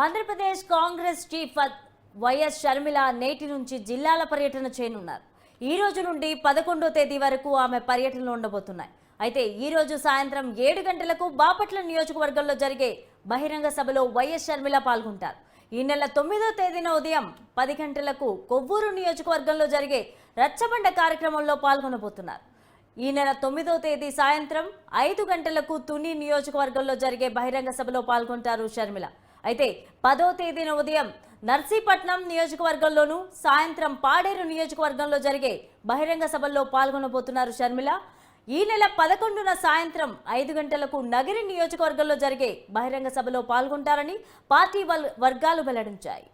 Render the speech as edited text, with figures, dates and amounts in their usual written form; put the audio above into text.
Andhra Pradesh Congress chief YS Sharmila నేటి నుంచి జిల్లాల పర్యటన చేయనున్నారు. ఈ రోజు నుండి 11వ తేదీ వరకు ఆమె పర్యటనలో ఉండబోతున్నాయి. అయితే ఈ రోజు సాయంత్రం 7 గంటలకు బాపట్ల నియోజకవర్గంలో జరిగే బహిరంగ సభలో వైఎస్ షర్మిల పాల్గొంటారు. ఈ నెల 9వ తేదీన ఉదయం 10 గంటలకు కొవ్వూరు నియోజకవర్గంలో జరిగే రచ్చబండ కార్యక్రమంలో పాల్గొనబోతున్నారు. ఈ నెల 9వ తేదీ సాయంత్రం 5 గంటలకు తుని నియోజకవర్గంలో జరిగే బహిరంగ సభలో పాల్గొంటారు షర్మిల. అయితే 10వ తేదీన ఉదయం నర్సీపట్నం నియోజకవర్గంలోనూ సాయంత్రం పాడేరు నియోజకవర్గంలో జరిగే బహిరంగ సభల్లో పాల్గొనబోతున్నారు షర్మిల. ఈ నెల 11న సాయంత్రం 5 గంటలకు నగిరి నియోజకవర్గంలో జరిగే బహిరంగ సభలో పాల్గొంటారని పార్టీ వర్గాలు వెల్లడించాయి.